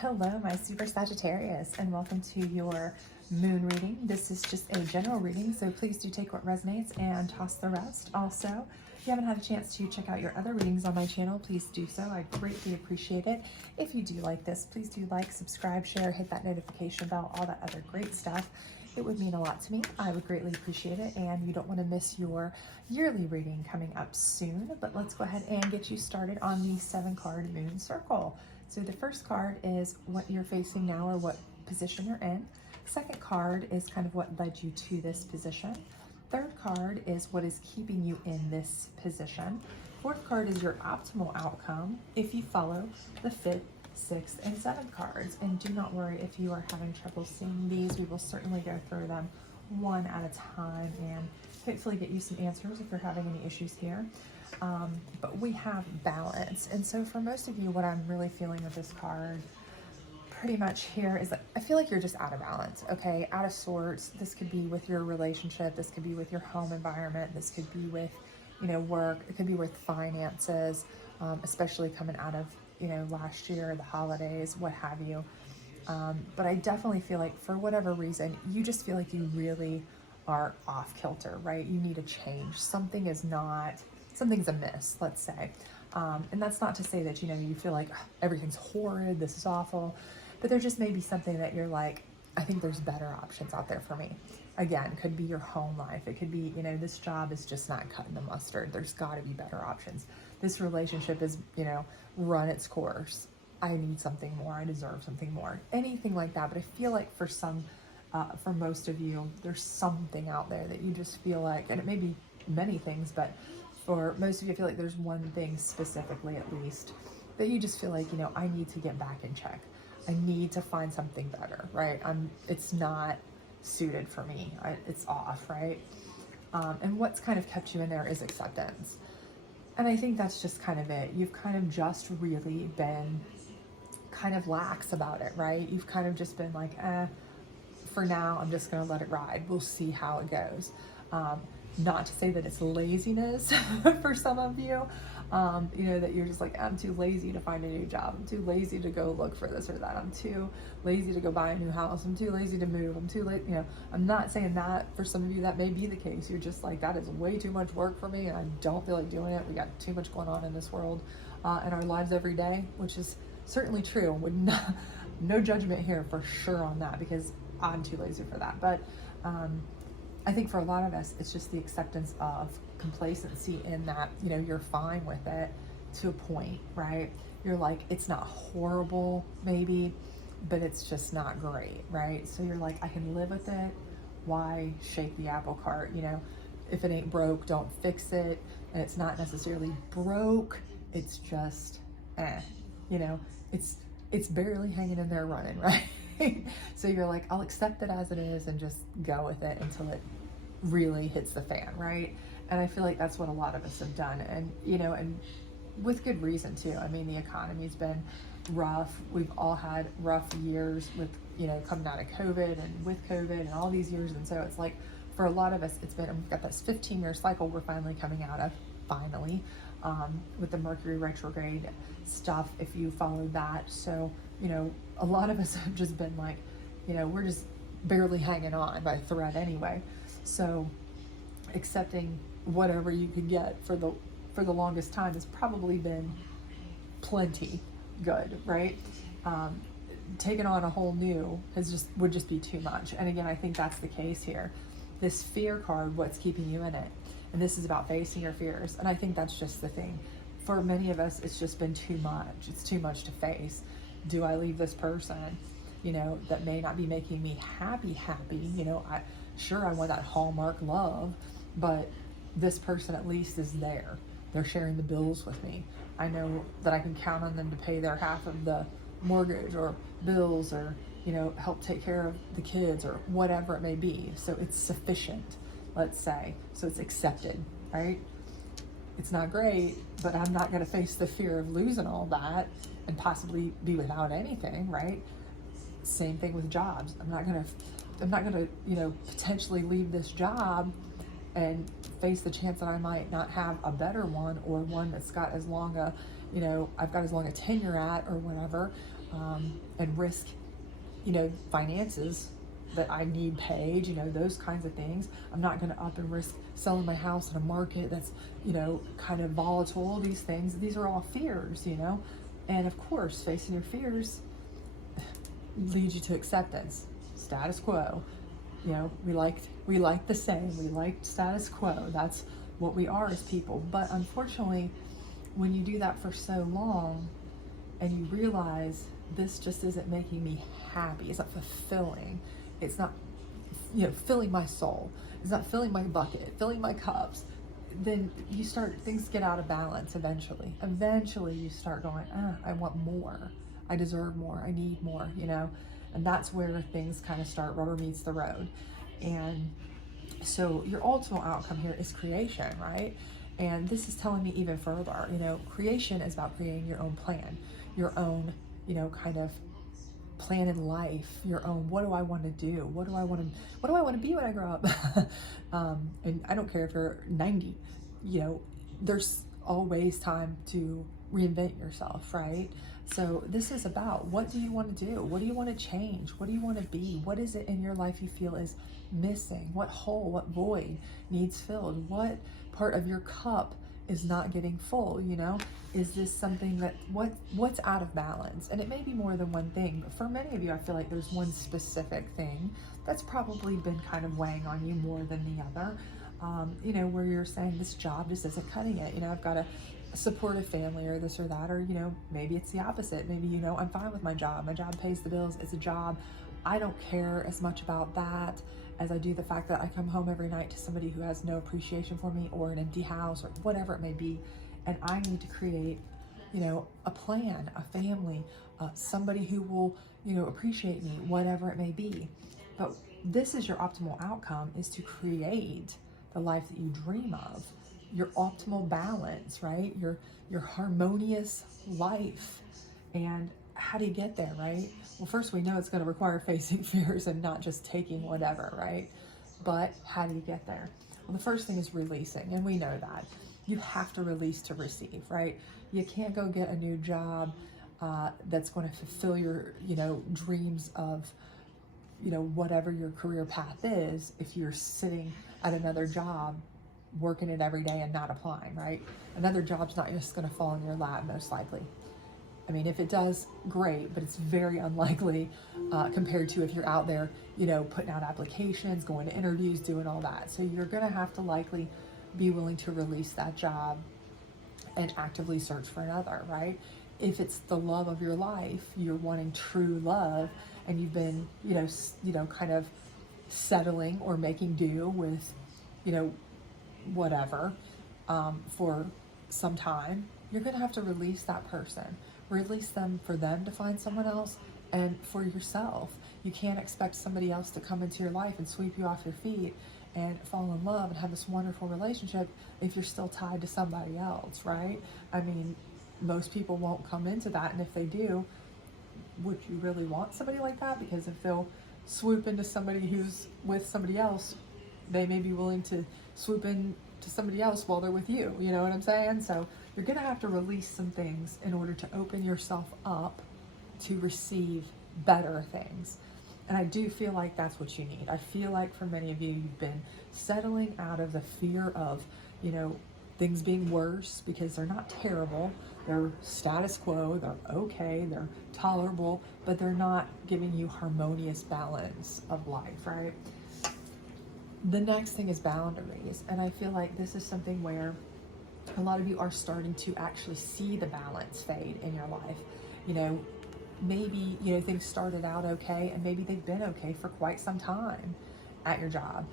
Hello, my super Sagittarius, and welcome to your moon reading. This is just a general reading, so please do take what resonates and toss the rest. Also, if you haven't had a chance to check out your other readings on my channel, please do so. I greatly appreciate it. If you do like this, please do like, subscribe, share, hit that notification bell, all that other great stuff. It would mean a lot to me. I would greatly appreciate it, and you don't want to miss your yearly reading coming up soon. But let's go ahead and get you started on the 7-card moon circle. So the first card is what you're facing now or what position you're in. Second card is kind of what led you to this position. Third card is what is keeping you in this position. Fourth card is your optimal outcome if you follow the fifth, sixth, and seventh cards. And do not worry if you are having trouble seeing these. We will certainly go through them one at a time and hopefully get you some answers if you're having any issues here. But we have balance. And so for most of you, what I'm really feeling with this card pretty much here is that I feel like you're just out of balance, okay? Out of sorts. This could be with your relationship. This could be with your home environment. This could be with, work. It could be with finances, especially coming out of, last year, the holidays, what have you. But I definitely feel like for whatever reason, you just feel like you really are off kilter, right? You need a change. Something's amiss, let's say. And that's not to say that, you feel like everything's horrid, this is awful, but there just may be something that you're like, I think there's better options out there for me. Again, could be your home life. It could be, this job is just not cutting the mustard. There's got to be better options. This relationship is, run its course. I need something more. I deserve something more. Anything like that. But I feel like for most of you, there's something out there that you just feel like, and it may be many things, but for most of you, I feel like there's one thing specifically, at least, that you just feel like, I need to get back in check. I need to find something better, right? It's not suited for me. It's off, right? And what's kind of kept you in there is acceptance. And I think that's just kind of it. You've kind of just really been kind of lax about it, right? You've kind of just been like, for now, I'm just going to let it ride. We'll see how it goes. Not to say that it's laziness for some of you, that you're just like, I'm too lazy to find a new job. I'm too lazy to go look for this or that. I'm too lazy to go buy a new house. I'm too lazy to move. I'm too late. I'm not saying that for some of you that may be the case. You're just like, that is way too much work for me and I don't feel like doing it. We got too much going on in this world, in our lives every day, which is certainly true. No judgment here for sure on that, because I'm too lazy for that. But, I think for a lot of us, it's just the acceptance of complacency in that, you're fine with it to a point, right? You're like, it's not horrible, maybe, but it's just not great, right? So you're like, I can live with it. Why shake the apple cart? If it ain't broke, don't fix it. And it's not necessarily broke. It's just, it's barely hanging in there running, right? So you're like, I'll accept it as it is and just go with it until it really hits the fan, right? And I feel like that's what a lot of us have done, and and with good reason too. I mean, the economy's been rough. We've all had rough years with coming out of COVID and with COVID and all these years, and so it's like for a lot of us, we've got this 15-year cycle we're finally coming out of, with the Mercury retrograde stuff, if you followed that. So a lot of us have just been like, we're just barely hanging on by a thread anyway. So accepting whatever you could get for the longest time has probably been plenty good, right? Taking on a whole new would just be too much. And again, I think that's the case here. This fear card, what's keeping you in it? And this is about facing your fears. And I think that's just the thing. For many of us, it's just been too much. It's too much to face. Do I leave this person, that may not be making me happy? I want that Hallmark love, but this person at least is there. They're sharing the bills with me. I know that I can count on them to pay their half of the mortgage or bills, or, help take care of the kids or whatever it may be. So it's sufficient, let's say. So it's accepted, right? It's not great, but I'm not going to face the fear of losing all that and possibly be without anything, right? Same thing with jobs. I'm not going to, potentially leave this job and face the chance that I might not have a better one, or one that's got as long a you know, I've got as long a tenure at or whatever, and risk, you know, finances that I need paid, you know, those kinds of things. I'm not going to up and risk selling my house in a market that's, you know, kind of volatile. These are all fears, you know, and of course, facing your fears leads you to acceptance. Status quo, you know, we like the same. We like status quo. That's what we are as people. But unfortunately, when you do that for so long, and you realize this just isn't making me happy, it's not fulfilling, it's not, you know, filling my soul, it's not filling my bucket, filling my cups, then you start, things get out of balance eventually. Eventually you start going, I want more, I deserve more, I need more, you know, and that's where things kind of start, rubber meets the road. And so your ultimate outcome here is creation, right? And this is telling me even further, you know, creation is about creating your own plan, your own, you know, kind of plan in life, your own, what do I want to do? What do I want to be when I grow up? And I don't care if you're 90, you know, there's always time to reinvent yourself, right? So this is about, what do you want to do? What do you want to change? What do you want to be? What is it in your life you feel is missing? What hole, what void needs filled? What part of your cup is not getting full, you know? Is this something that, what's out of balance? And it may be more than one thing, but for many of you, I feel like there's one specific thing that's probably been kind of weighing on you more than the other. You know, where you're saying this job just isn't cutting it. You know, I've got a supportive family or this or that, or, you know, maybe it's the opposite. Maybe, you know, I'm fine with my job. My job pays the bills. It's a job. I don't care as much about that as I do the fact that I come home every night to somebody who has no appreciation for me, or an empty house, or whatever it may be. And I need to create, you know, a plan, a family, somebody who will, you know, appreciate me, whatever it may be. But this is your optimal outcome, is to create the life that you dream of, your optimal balance, right? Your harmonious life. And how do you get there, right? Well, first, we know it's going to require facing fears and not just taking whatever, right? But how do you get there? Well, the first thing is releasing, and we know that. You have to release to receive, right? You can't go get a new job that's going to fulfill your, you know, dreams of, you know, whatever your career path is, if you're sitting at another job working it every day and not applying, right? Another job's not just going to fall in your lap, most likely. I mean, if it does, great, but it's very unlikely compared to if you're out there, you know, putting out applications, going to interviews, doing all that. So you're going to have to likely be willing to release that job and actively search for another, right? If it's the love of your life, you're wanting true love, and you've been, you know, kind of settling or making do with, you know, whatever for some time, you're going to have to release that person. Release them for them to find someone else, and for yourself. You can't expect somebody else to come into your life and sweep you off your feet and fall in love and have this wonderful relationship if you're still tied to somebody else, right? I mean, most people won't come into that, and if they do, would you really want somebody like that? Because if they'll swoop into somebody who's with somebody else, they may be willing to swoop in to somebody else while they're with you. You know what I'm saying? So you're going to have to release some things in order to open yourself up to receive better things. And I do feel like that's what you need. I feel like for many of you, you've been settling out of the fear of, you know, things being worse, because they're not terrible. They're status quo, they're okay, they're tolerable, but they're not giving you harmonious balance of life, right? The next thing is boundaries. And I feel like this is something where a lot of you are starting to actually see the balance fade in your life. You know, maybe, you know, things started out okay, and maybe they've been okay for quite some time at your job,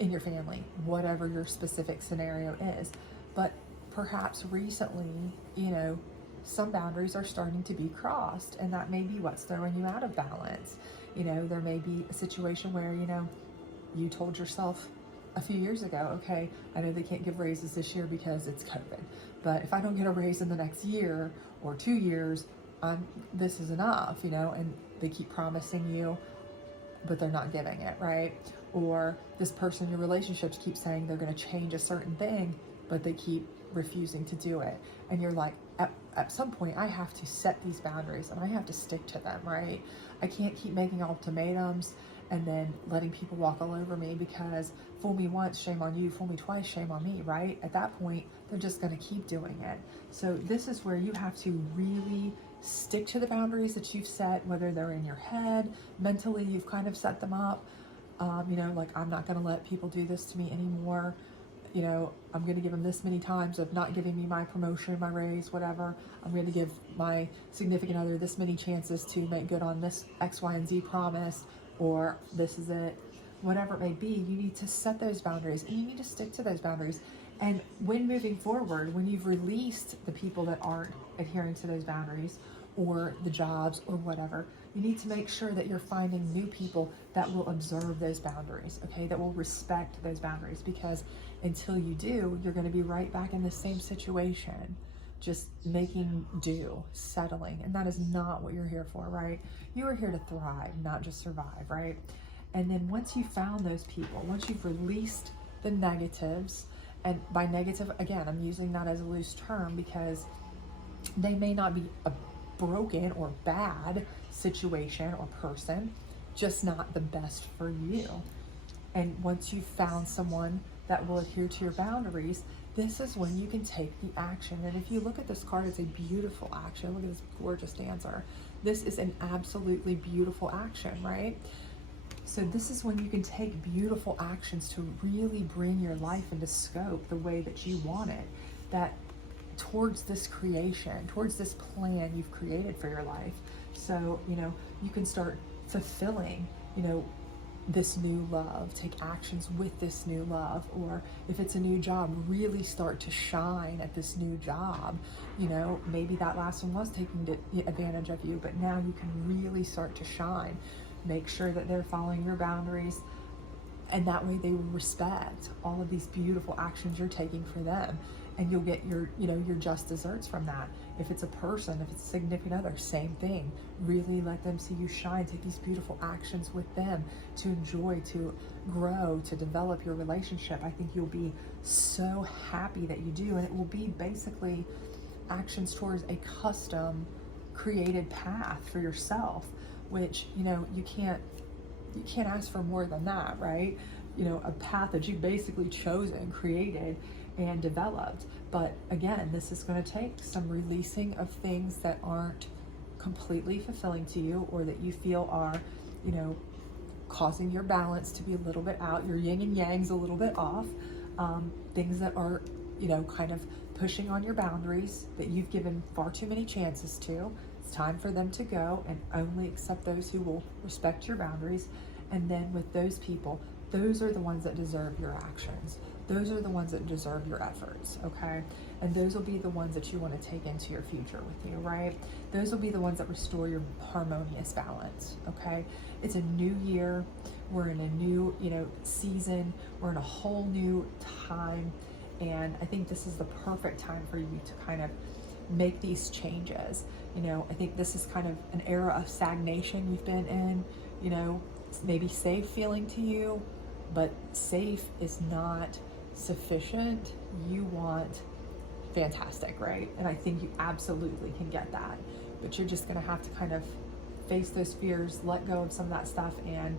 in your family, whatever your specific scenario is. But perhaps recently, you know, some boundaries are starting to be crossed, and that may be what's throwing you out of balance. You know, there may be a situation where, you know, you told yourself a few years ago, okay, I know they can't give raises this year because it's COVID, but if I don't get a raise in the next year or 2 years, this is enough, you know, and they keep promising you, but they're not giving it, right? Or this person in your relationships keeps saying they're going to change a certain thing, but they keep refusing to do it. And you're like, at some point I have to set these boundaries and I have to stick to them, right? I can't keep making ultimatums and then letting people walk all over me, because fool me once, shame on you, fool me twice, shame on me, right? At that point, they're just going to keep doing it. So this is where you have to really stick to the boundaries that you've set, whether they're in your head, mentally, you've kind of set them up. You know, like, I'm not going to let people do this to me anymore. You know, I'm going to give them this many times of not giving me my promotion, my raise, whatever. I'm going to give my significant other this many chances to make good on this X, Y, and Z promise, or this is it, whatever it may be. You need to set those boundaries and you need to stick to those boundaries. And when moving forward, when you've released the people that aren't adhering to those boundaries, or the jobs or whatever, you need to make sure that you're finding new people that will observe those boundaries, okay, that will respect those boundaries, because until you do, you're going to be right back in the same situation, just making do, settling, and that is not what you're here for, right? You are here to thrive, not just survive, right? And then once you've found those people, once you've released the negatives, and by negative, again, I'm using that as a loose term because they may not be a broken or bad situation or person, just not the best for you. And once you've found someone that will adhere to your boundaries, this is when you can take the action. And if you look at this card, it's a beautiful action. Look at this gorgeous dancer. This is an absolutely beautiful action, right? So this is when you can take beautiful actions to really bring your life into scope the way that you want it, that towards this creation, towards this plan you've created for your life. So, you know, you can start fulfilling, you know, this new love, take actions with this new love, or if it's a new job, really start to shine at this new job. You know, maybe that last one was taking advantage of you, but now you can really start to shine. Make sure that they're following your boundaries, and that way they will respect all of these beautiful actions you're taking for them. And you'll get your, you know, your just desserts from that. If it's a person, if it's a significant other, same thing. Really let them see you shine. Take these beautiful actions with them to enjoy, to grow, to develop your relationship. I think you'll be so happy that you do. And it will be basically actions towards a custom created path for yourself, which, you know, you can't ask for more than that, right? You know, a path that you basically chosen, created, and developed. But again, this is going to take some releasing of things that aren't completely fulfilling to you, or that you feel are, you know, causing your balance to be a little bit out, your yin and yang's a little bit off, things that are, you know, kind of pushing on your boundaries that you've given far too many chances to. It's time for them to go, and only accept those who will respect your boundaries. And then with those people, those are the ones that deserve your actions. Those are the ones that deserve your efforts, okay? And those will be the ones that you want to take into your future with you, right? Those will be the ones that restore your harmonious balance, okay? It's a new year. We're in a new, you know, season. We're in a whole new time. And I think this is the perfect time for you to kind of make these changes. You know, I think this is kind of an era of stagnation you've been in, you know, maybe safe feeling to you, but safe is not sufficient. You want fantastic, right? And I think you absolutely can get that, but you're just going to have to kind of face those fears, let go of some of that stuff, and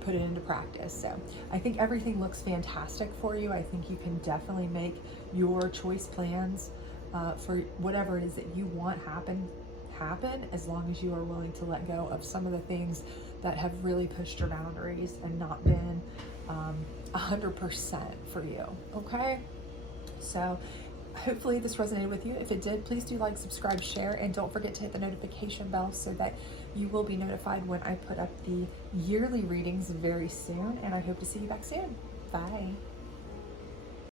put it into practice. So I think everything looks fantastic for you. I think you can definitely make your choice plans for whatever it is that you want happen, as long as you are willing to let go of some of the things that have really pushed your boundaries and not been 100% for you, okay? So hopefully this resonated with you. If it did, please do like, subscribe, share, and don't forget to hit the notification bell so that you will be notified when I put up the yearly readings very soon, and I hope to see you back soon. Bye.